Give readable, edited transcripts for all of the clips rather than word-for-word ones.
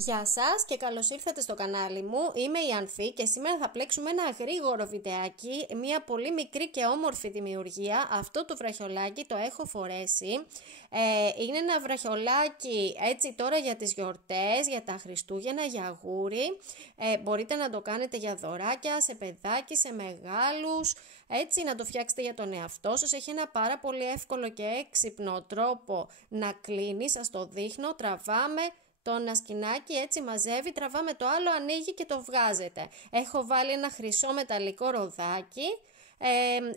Γεια σας και καλώς ήρθατε στο κανάλι μου. Είμαι η Ανθή και σήμερα θα πλέξουμε ένα γρήγορο βιντεάκι, μια πολύ μικρή και όμορφη δημιουργία. Αυτό το βραχιολάκι το έχω φορέσει. Είναι ένα βραχιολάκι έτσι τώρα για τις γιορτές, για τα Χριστούγεννα, για αγούρι. Μπορείτε να το κάνετε για δωράκια, σε παιδάκι, σε μεγάλους, έτσι να το φτιάξετε για τον εαυτό σας. Έχει ένα πάρα πολύ εύκολο και έξυπνο τρόπο να κλείνει, σας το δείχνω. Τραβάμε το ένα σκηνάκι, έτσι μαζεύει, τραβάμε το άλλο, ανοίγει και το βγάζετε. Έχω βάλει ένα χρυσό μεταλλικό ροδάκι.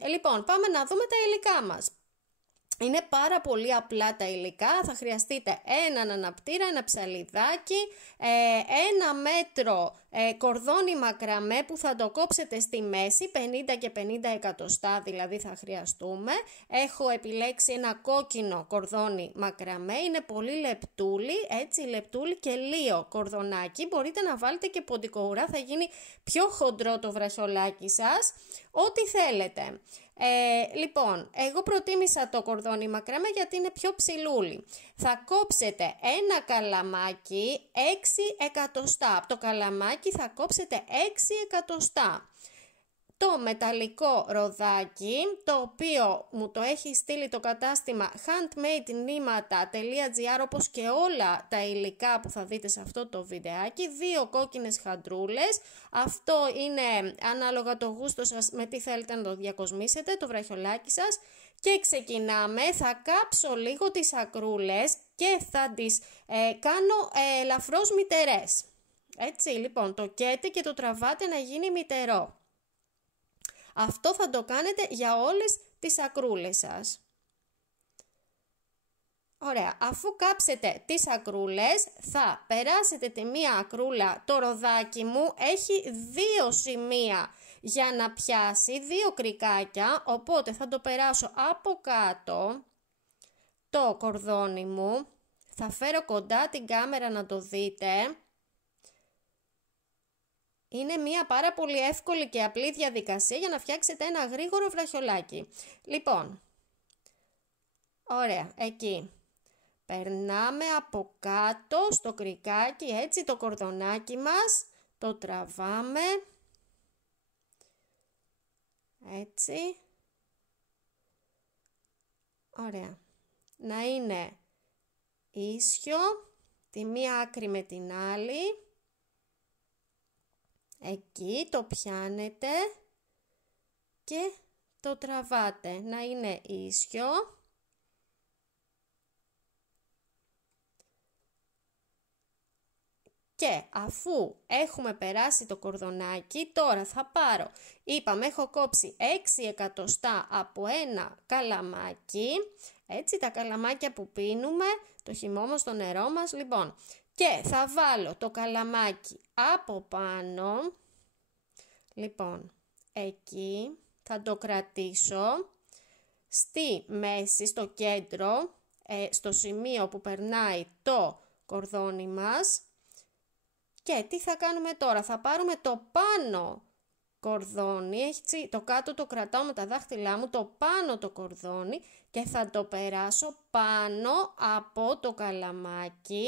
Λοιπόν, πάμε να δούμε τα υλικά μας. Είναι πάρα πολύ απλά τα υλικά, θα χρειαστείτε έναν αναπτήρα, ένα ψαλιδάκι, 1 μέτρο κορδόνι μακραμέ που θα το κόψετε στη μέση, 50 και 50 εκατοστά δηλαδή θα χρειαστούμε. Έχω επιλέξει ένα κόκκινο κορδόνι μακραμέ, είναι πολύ λεπτούλι, έτσι λεπτούλι και λίο κορδονάκι. Μπορείτε να βάλετε και ποντικοουρά, θα γίνει πιο χοντρό το βραχιολάκι σας, ό,τι θέλετε. Λοιπόν, εγώ προτίμησα το κορδόνι μακραμέ γιατί είναι πιο ψηλούλι. Θα κόψετε ένα καλαμάκι 6 εκατοστά. Από το καλαμάκι θα κόψετε 6 εκατοστά. Το μεταλλικό ροδάκι, το οποίο μου το έχει στείλει το κατάστημα handmadenήματα.gr, όπως και όλα τα υλικά που θα δείτε σε αυτό το βιντεάκι, 2 κόκκινες χαντρούλες, αυτό είναι ανάλογα το γούστο σας με τι θέλετε να το διακοσμήσετε, το βραχιολάκι σας, και ξεκινάμε. Θα κάψω λίγο τις ακρούλες και θα τις κάνω ελαφρώς μυτερές. Έτσι, λοιπόν, το καίτε και το τραβάτε να γίνει μυτερό. Αυτό θα το κάνετε για όλες τις ακρούλες σας. Ωραία, αφού κάψετε τις ακρούλες, θα περάσετε τη μία ακρούλα, το ροδάκι μου έχει 2 σημεία για να πιάσει, 2 κρικάκια, οπότε θα το περάσω από κάτω το κορδόνι μου, θα φέρω κοντά την κάμερα να το δείτε. Είναι μια πάρα πολύ εύκολη και απλή διαδικασία για να φτιάξετε ένα γρήγορο βραχιολάκι. Λοιπόν, ωραία, εκεί. Περνάμε από κάτω στο κρικάκι, έτσι το κορδονάκι μας, το τραβάμε. Έτσι. Ωραία. Να είναι ίσιο, τη μία άκρη με την άλλη. Εκεί το πιάνετε και το τραβάτε, να είναι ίσιο. Και αφού έχουμε περάσει το κορδονάκι, τώρα θα πάρω, είπαμε έχω κόψει 6 εκατοστά από ένα καλαμάκι, έτσι τα καλαμάκια που πίνουμε το χυμό στο νερό μας, λοιπόν. Και θα βάλω το καλαμάκι από πάνω, λοιπόν, εκεί, θα το κρατήσω στη μέση, στο κέντρο, στο σημείο που περνάει το κορδόνι μας. Και τι θα κάνουμε τώρα, θα πάρουμε το πάνω κορδόνι, έτσι, το κάτω το κρατάω με τα δάχτυλά μου, το πάνω το κορδόνι και θα το περάσω πάνω από το καλαμάκι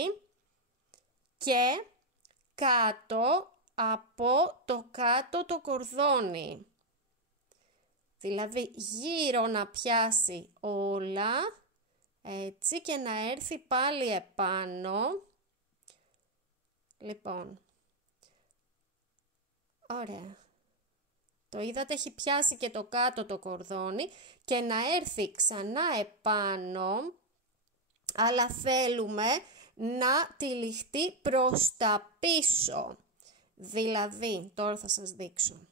και κάτω από το κάτω το κορδόνι. Δηλαδή γύρω να πιάσει όλα, έτσι, και να έρθει πάλι επάνω. Λοιπόν, ωραία. Το είδατε, έχει πιάσει και το κάτω το κορδόνι και να έρθει ξανά επάνω, αλλά θέλουμε να τυλιχτεί προς τα πίσω. Δηλαδή, τώρα θα σας δείξω.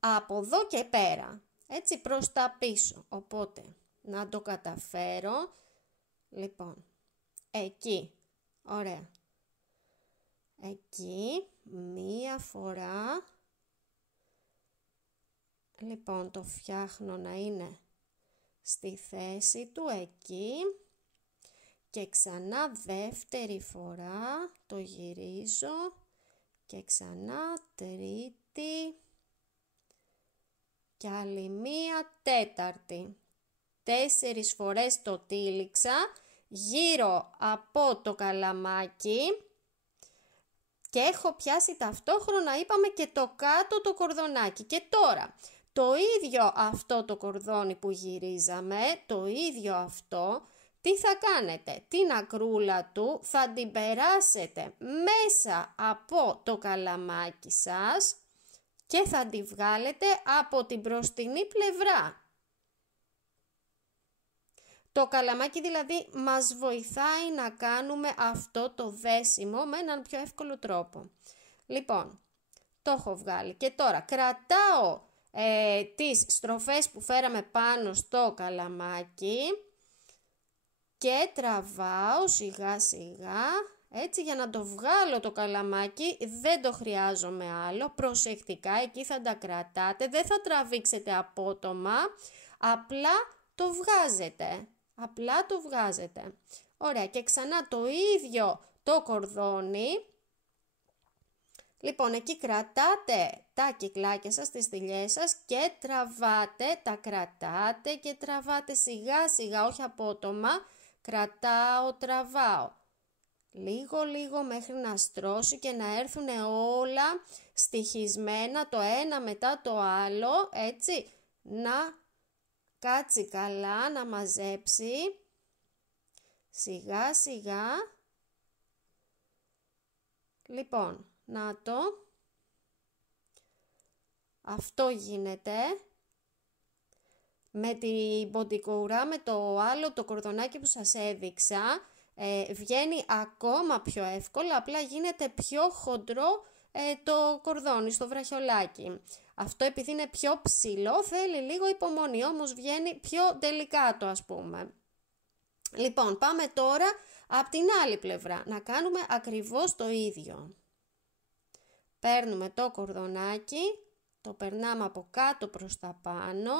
Από εδώ και πέρα, έτσι, προς τα πίσω. Οπότε, να το καταφέρω. Λοιπόν, εκεί, ωραία. Εκεί, μία φορά. Λοιπόν, το φτιάχνω να είναι στη θέση του, εκεί. Και ξανά δεύτερη φορά το γυρίζω και ξανά τρίτη και άλλη μία τέταρτη. 4 φορές το τύλιξα γύρω από το καλαμάκι Και έχω πιάσει ταυτόχρονα, είπαμε, και το κάτω το κορδονάκι. Και τώρα, το ίδιο αυτό το κορδόνι που γυρίζαμε, το ίδιο αυτό, τι θα κάνετε? Την ακρούλα του θα την περάσετε μέσα από το καλαμάκι σας και θα τη βγάλετε από την μπροστινή πλευρά. Το καλαμάκι δηλαδή μας βοηθάει να κάνουμε αυτό το δέσιμο με έναν πιο εύκολο τρόπο. Λοιπόν, το έχω βγάλει και τώρα κρατάω τις στροφές που φέραμε πάνω στο καλαμάκι και τραβάω σιγά σιγά, έτσι, για να το βγάλω το καλαμάκι. Δεν το χρειάζομαι άλλο, προσεκτικά, εκεί θα τα κρατάτε, δεν θα τραβήξετε απότομα, απλά το βγάζετε. Ωραία, και ξανά το ίδιο το κορδόνι. Λοιπόν, εκεί κρατάτε τα κυκλάκια σας, τις θηλιές σας και τραβάτε, τα κρατάτε και τραβάτε σιγά σιγά, όχι απότομα. Κρατάω, τραβάω. Λίγο μέχρι να στρώσει και να έρθουν όλα στοιχισμένα το ένα μετά το άλλο, έτσι, να κάτσει καλά, να μαζέψει. Σιγά σιγά. Λοιπόν, να το. Αυτό γίνεται. Με την ποντικούρα, με το άλλο το κορδονάκι που σας έδειξα, βγαίνει ακόμα πιο εύκολα, απλά γίνεται πιο χοντρό το κορδόνι στο βραχιολάκι. Αυτό επειδή είναι πιο ψηλό θέλει λίγο υπομονή, όμως βγαίνει πιο τελικάτο, ας πούμε. Λοιπόν, πάμε τώρα από την άλλη πλευρά, να κάνουμε ακριβώς το ίδιο. Παίρνουμε το κορδονάκι, το περνάμε από κάτω προς τα πάνω,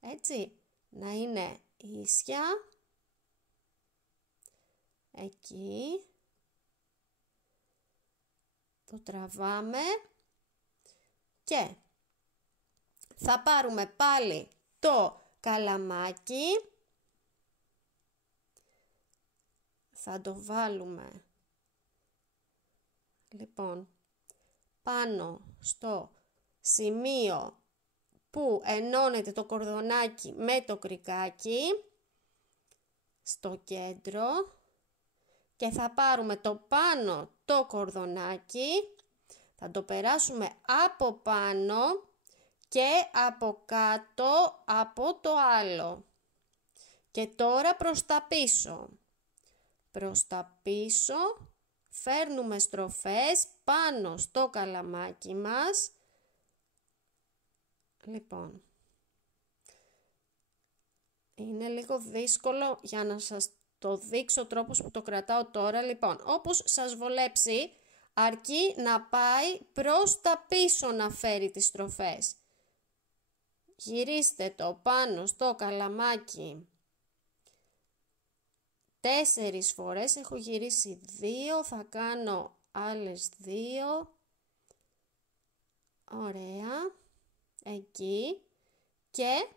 έτσι, να είναι ίσια, εκεί, το τραβάμε και θα πάρουμε πάλι το καλαμάκι, θα το βάλουμε, λοιπόν, πάνω στο σημείο που ενώνεται το κορδονάκι με το κρικάκι, στο κέντρο, και θα πάρουμε το πάνω το κορδονάκι, θα το περάσουμε από πάνω και από κάτω από το άλλο. Και τώρα προς τα πίσω. Προς τα πίσω φέρνουμε στροφές πάνω στο καλαμάκι μας. Λοιπόν, είναι λίγο δύσκολο για να σας το δείξω ο τρόπος που το κρατάω τώρα. Λοιπόν, όπως σας βολέψει, αρκεί να πάει προς τα πίσω να φέρει τις στροφές. Γυρίστε το πάνω στο καλαμάκι 4 φορές. Έχω γυρίσει 2, θα κάνω άλλες 2. Ωραία. Εκεί. Και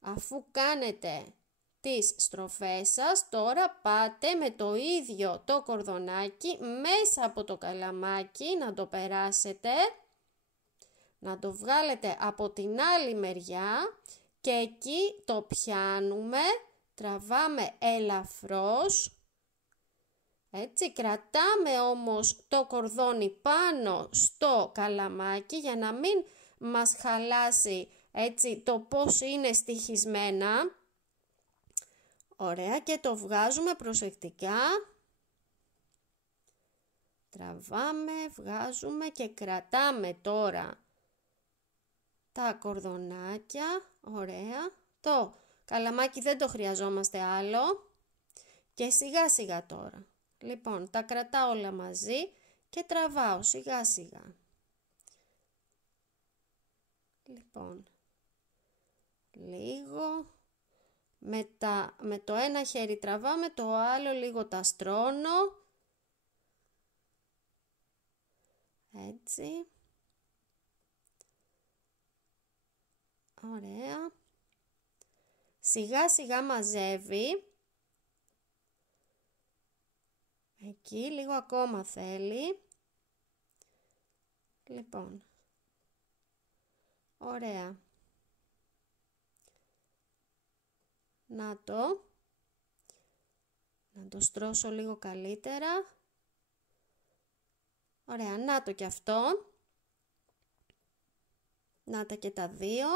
αφού κάνετε τις στροφές σας, τώρα πάτε με το ίδιο το κορδονάκι μέσα από το καλαμάκι, να το περάσετε, να το βγάλετε από την άλλη μεριά και εκεί το πιάνουμε, τραβάμε ελαφρώς, έτσι, κρατάμε όμως το κορδόνι πάνω στο καλαμάκι για να μην μας χαλάσει, έτσι, το πώς είναι στοιχισμένα. Ωραία, και το βγάζουμε προσεκτικά. Τραβάμε, βγάζουμε και κρατάμε τώρα τα κορδονάκια. Ωραία. Το καλαμάκι δεν το χρειαζόμαστε άλλο. Και σιγά σιγά τώρα. Λοιπόν, τα κρατάω όλα μαζί και τραβάω σιγά σιγά. Λοιπόν, λίγο. Με το ένα χέρι τραβάμε, το άλλο λίγο τα στρώνω. Έτσι. Ωραία. Σιγά σιγά μαζεύει. Εκεί λίγο ακόμα θέλει. Λοιπόν, ωραία. Να το στρώσω λίγο καλύτερα. Ωραία, να το και αυτό. Να τα και τα δύο.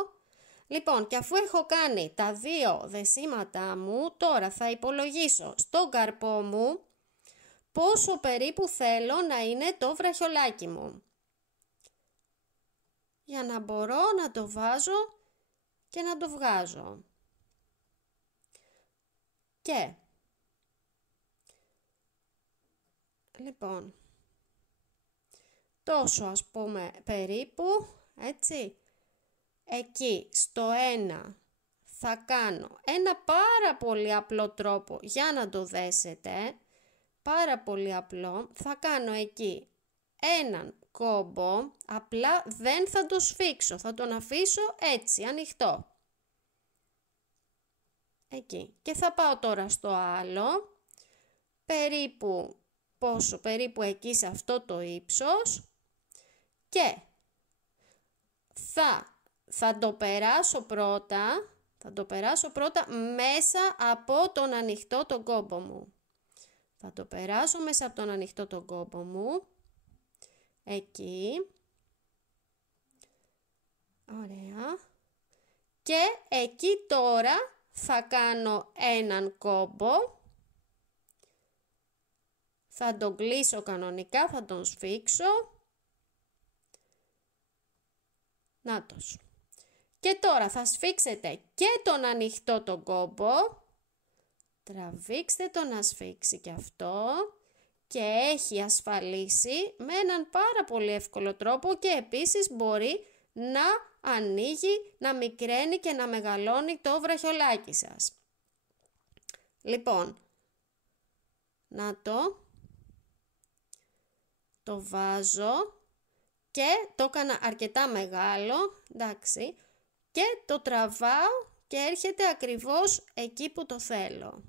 Λοιπόν, και αφού έχω κάνει τα δύο δεσίματά μου, τώρα θα υπολογίσω στον καρπό μου πόσο περίπου θέλω να είναι το βραχιολάκι μου. Για να μπορώ να το βάζω και να το βγάζω. Και, λοιπόν, τόσο ας πούμε περίπου, έτσι. Εκεί στο 1 θα κάνω ένα πάρα πολύ απλό τρόπο για να το δέσετε. Πάρα πολύ απλό. Θα κάνω εκεί έναν κόμπο, απλά δεν θα το σφίξω, θα τον αφήσω έτσι ανοιχτό. Εκεί. Και θα πάω τώρα στο άλλο, περίπου εκεί σε αυτό το ύψος και θα το περάσω πρώτα μέσα από τον ανοιχτό τον κόμπο μου. Θα το περάσω μέσα από τον ανοιχτό τον κόμπο μου. Εκεί. Ωραία. Και εκεί τώρα θα κάνω έναν κόμπο. Θα τον κλείσω κανονικά, θα τον σφίξω. Νάτος. Και τώρα θα σφίξετε και τον ανοιχτό τον κόμπο. Τραβήξτε το να σφίξει και αυτό. Και έχει ασφαλίσει με έναν πάρα πολύ εύκολο τρόπο και επίσης μπορεί να ανοίγει, να μικραίνει και να μεγαλώνει το βραχιολάκι σας. Λοιπόν, να το βάζω και το έκανα αρκετά μεγάλο, εντάξει, και το τραβάω και έρχεται ακριβώς εκεί που το θέλω.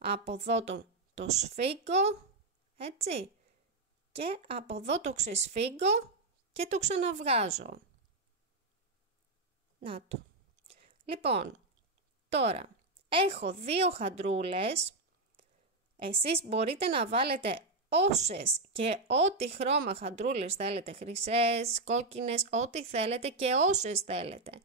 Από εδώ το σφίγγω, έτσι, και από εδώ το ξεσφίγγω και το ξαναβγάζω. Να το. Λοιπόν, τώρα έχω δύο χαντρούλες. Εσείς μπορείτε να βάλετε όσες και ό,τι χρώμα χαντρούλες θέλετε, χρυσές, κόκκινες, ό,τι θέλετε και όσες θέλετε.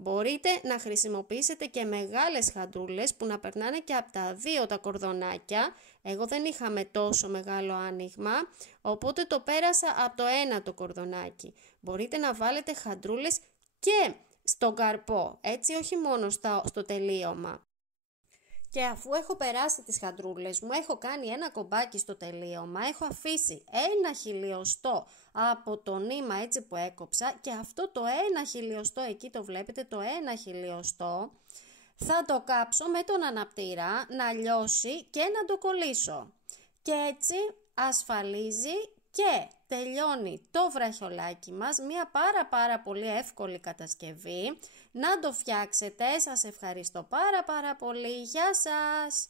Μπορείτε να χρησιμοποιήσετε και μεγάλες χαντρούλες που να περνάνε και από τα δύο τα κορδονάκια. Εγώ δεν είχαμε τόσο μεγάλο άνοιγμα, οπότε το πέρασα από το ένα το κορδονάκι. Μπορείτε να βάλετε χαντρούλες και στον καρπό, έτσι, όχι μόνο στο τελείωμα. Και αφού έχω περάσει τις χαντρούλες μου, έχω κάνει ένα κομπάκι στο τελείωμα, έχω αφήσει 1 χιλιοστό από το νήμα έτσι που έκοψα και αυτό το 1 χιλιοστό, εκεί το βλέπετε, το 1 χιλιοστό, θα το κάψω με τον αναπτήρα να λιώσει και να το κολλήσω. Και έτσι ασφαλίζει και τελειώνει το βραχιολάκι μας, μια πάρα πολύ εύκολη κατασκευή. Να το φτιάξετε, σας ευχαριστώ πάρα πολύ, γεια σας!